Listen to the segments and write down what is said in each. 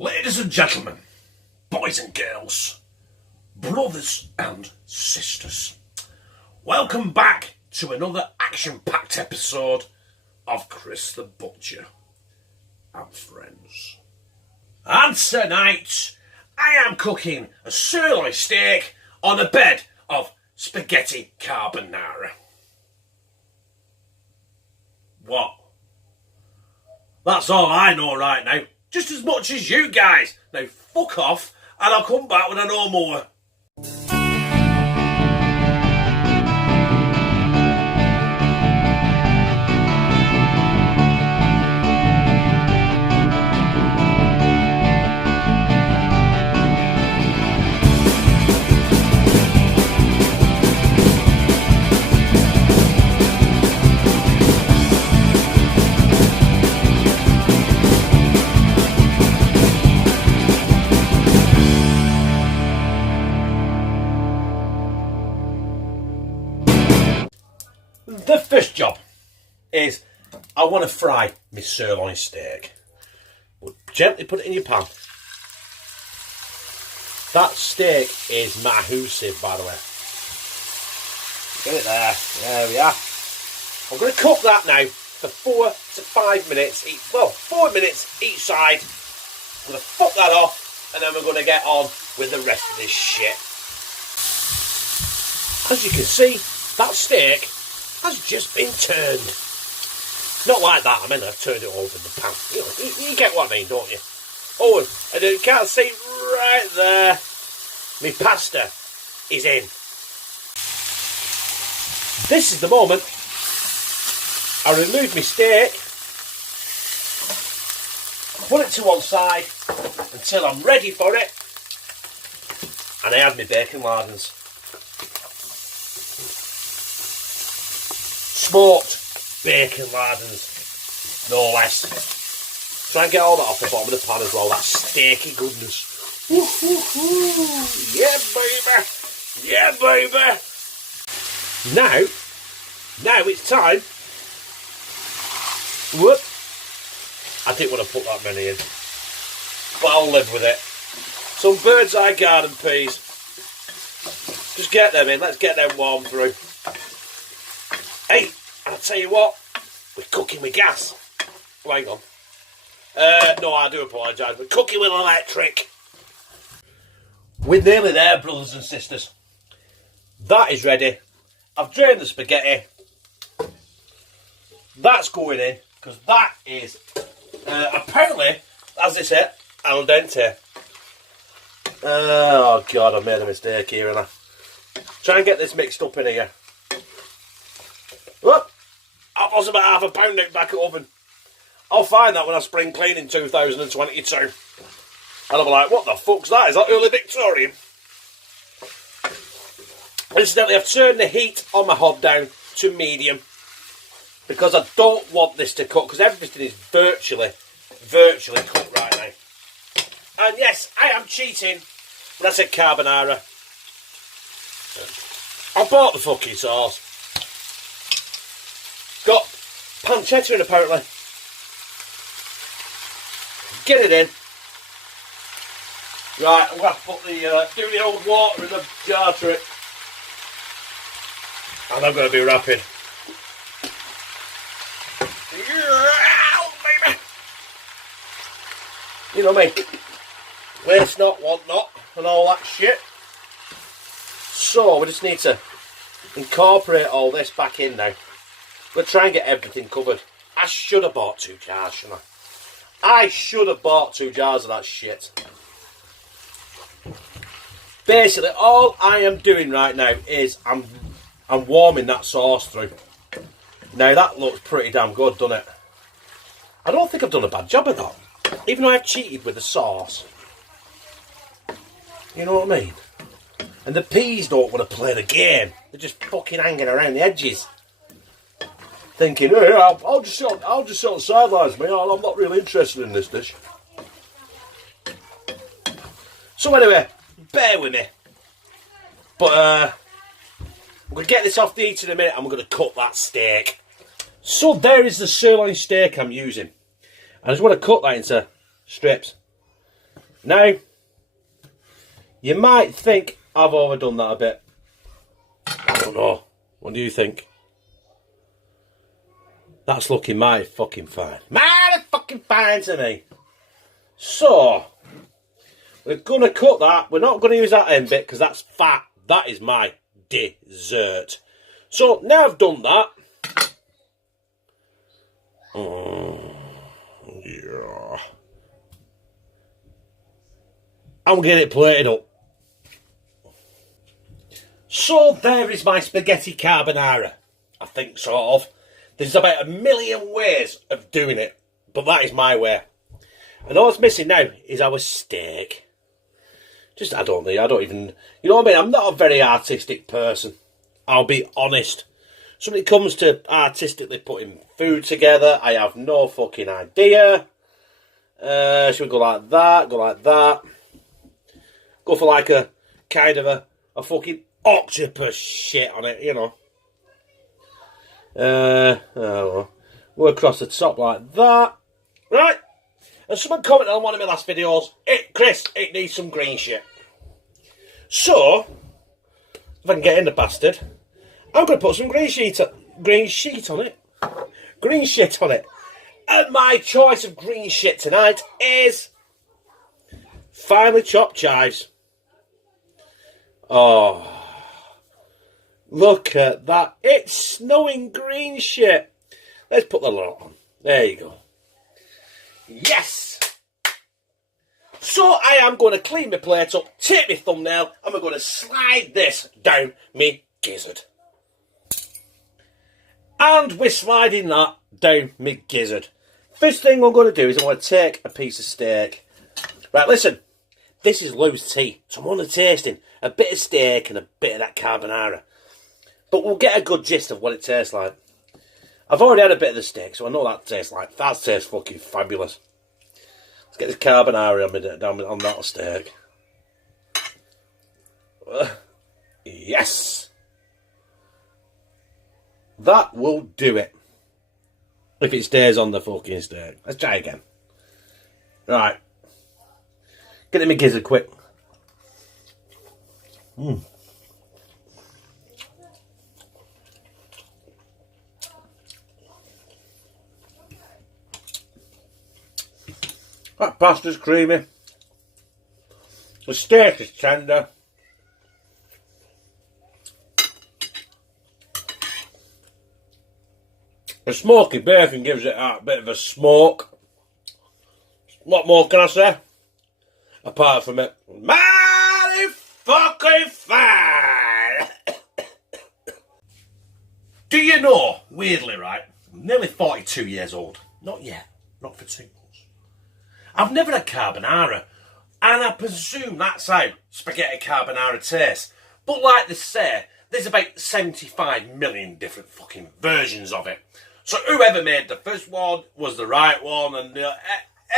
Ladies and gentlemen, boys and girls, brothers and sisters, welcome back to another action-packed episode of Chris the Butcher and Friends. And tonight, I am cooking a sirloin steak on a bed of spaghetti carbonara. What? That's all I know right now. Just as much as you guys. Now fuck off and I'll come back when I know more. The first job is I want to fry my sirloin steak. But gently put it in your pan. That steak is massive, by the way. Get it there. There we are. I'm going to cook that now for 4 to 5 minutes. 4 minutes each side. I'm going to fuck that off and then we're going to get on with the rest of this shit. As you can see, that steak has just been turned. Not like that, I mean I've turned it over in the pan. You get what I mean, don't you? Oh, and you can't see right there, my pasta is in. This is the moment I remove my steak, put it to one side until I'm ready for it, and I add my bacon lardons. Smoked bacon lardons, no less. Try and get all that off the bottom of the pan as well, that steaky goodness. Yeah, baby! Yeah, baby! Now it's time. Whoop! I didn't want to put that many in, but I'll live with it. Some bird's eye garden peas. Just get them in, let's get them warm through. Hey, I'll tell you what, we're cooking with gas. Oh, hang on. No, I do apologise, we're cooking with electric. We're nearly there, brothers and sisters. That is ready. I've drained the spaghetti. That's going in, because that is, apparently, as they say, al dente. Oh, God, I've made a mistake here, and I try and get this mixed up in here. Look, I was about half a pound out back at oven. I'll find that when I spring clean in 2022. And I'll be like, what the fuck's that? Is that early Victorian? Incidentally, I've turned the heat on my hob down to medium because I don't want this to cook, because everything is virtually cooked right now. And yes, I am cheating when I said carbonara. I bought the fucking sauce. Got pancetta in apparently. Get it in. Right, I'm going to put do the old water in the jar to it. And I'm going to be wrapping. Yeah, baby. You know me. Waste not, want not, and all that shit. So, we just need to incorporate all this back in now. We'll try and get everything covered. I should have bought 2 jars, shouldn't I? I should have bought 2 jars of that shit. Basically, all I am doing right now is I'm warming that sauce through. Now that looks pretty damn good, doesn't it? I don't think I've done a bad job of that, even though I've cheated with the sauce. You know what I mean? And the peas don't want to play the game. They're just fucking hanging around the edges. Thinking, hey, I'll just sit on the sidelines, mate. I'm not really interested in this dish. So anyway, bear with me. But I'm going to get this off the heat in a minute and we're going to cut that steak. So there is the sirloin steak I'm using. I just want to cut that into strips. Now, you might think I've overdone that a bit. I don't know. What do you think? That's looking mighty fucking fine. Mighty fucking fine to me. So, we're going to cut that. We're not going to use that end bit because that's fat. That is my dessert. So, now I've done that. Yeah. I'm getting it plated up. So, there is my spaghetti carbonara. I think, sort of. There's about 1 million ways of doing it, but that is my way. And all that's missing now is our steak. I don't even, you know what I mean? I'm not a very artistic person. I'll be honest. So when it comes to artistically putting food together, I have no fucking idea. Should we go like that? Go like that? Go for like a kind of a fucking octopus shit on it, you know. I don't know. We'll across the top like that. Right. And someone commented on one of my last videos, Chris, it needs some green shit. So, if I can get in the bastard, I'm going to put some green shit on it. Green shit on it. And my choice of green shit tonight is finely chopped chives. Oh, look at that. It's snowing green shit. Let's put the lot on. There you go. Yes! So I am going to clean my plate up, take my thumbnail, and we're going to slide this down me gizzard. And we're sliding that down me gizzard. First thing I'm going to do is I'm going to take a piece of steak. Right, listen. This is loose tea, so I'm only tasting a bit of steak and a bit of that carbonara. But we'll get a good gist of what it tastes like. I've already had a bit of the steak, so I know what that tastes like. That tastes fucking fabulous. Let's get this carbonara on that steak. Yes! That will do it. If it stays on the fucking steak. Let's try again. Right. Get it in my gizzard quick. That pasta's creamy. The steak is tender. The smoky bacon gives it a bit of a smoke. What more can I say? Apart from it, mighty fucking fine. Do you know, weirdly, right? I'm nearly 42 years old. Not yet. Not for 2 months. I've never had carbonara. And I presume that's how spaghetti carbonara tastes. But like they say, there's about 75 million different fucking versions of it. So whoever made the first one was the right one. And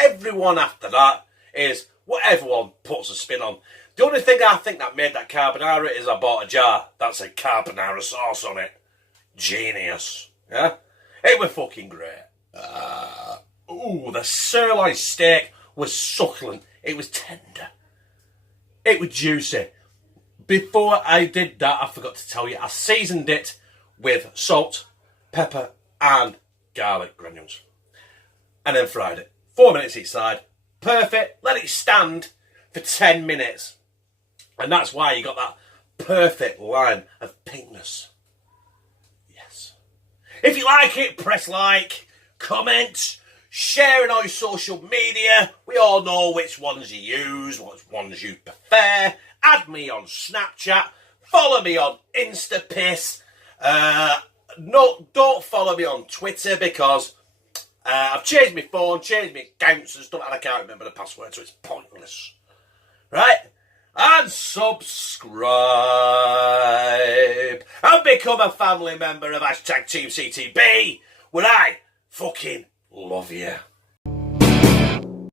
everyone after that is whatever one puts a spin on. The only thing I think that made that carbonara is I bought a jar that said carbonara sauce on it. Genius. Yeah? It was fucking great. The sirloin steak was succulent. It was tender. It was juicy. Before I did that, I forgot to tell you, I seasoned it with salt, pepper, and garlic granules. And then fried it. 4 minutes each side. Perfect. Let it stand for 10 minutes. And that's why you got that perfect line of pinkness. Yes. If you like it, press like, comment, share in all your social media. We all know which ones you use, which ones you prefer. Add me on Snapchat. Follow me on Instapiss. No, don't follow me on Twitter because I've changed my phone, changed my accounts and stuff, and I can't remember the password, so it's pointless. Right? And subscribe. And become a family member of #TeamCtb, where I fucking love you.